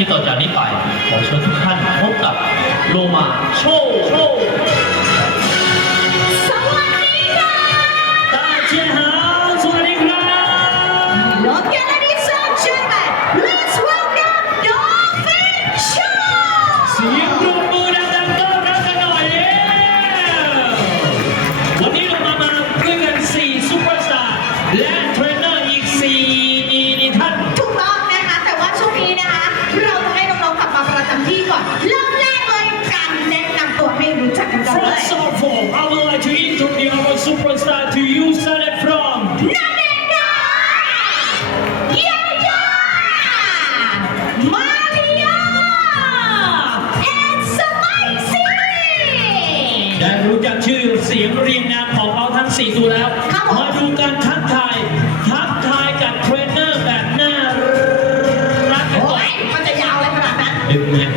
ที่ต่อจากนี้ไปขอเชิญทุกท่านพบกับโลมาโชค ได้รู้จักชื่อเสียงเรียงนามของเขาทั้ง 4 ตัวแล้ว ครับผม มาดูการทักทาย ทักทายกับเทรนเนอร์แบบน่ารักกันโอ้ก่อนยมันจะยาวอะไรขนาดนั้นดึงเนี่ย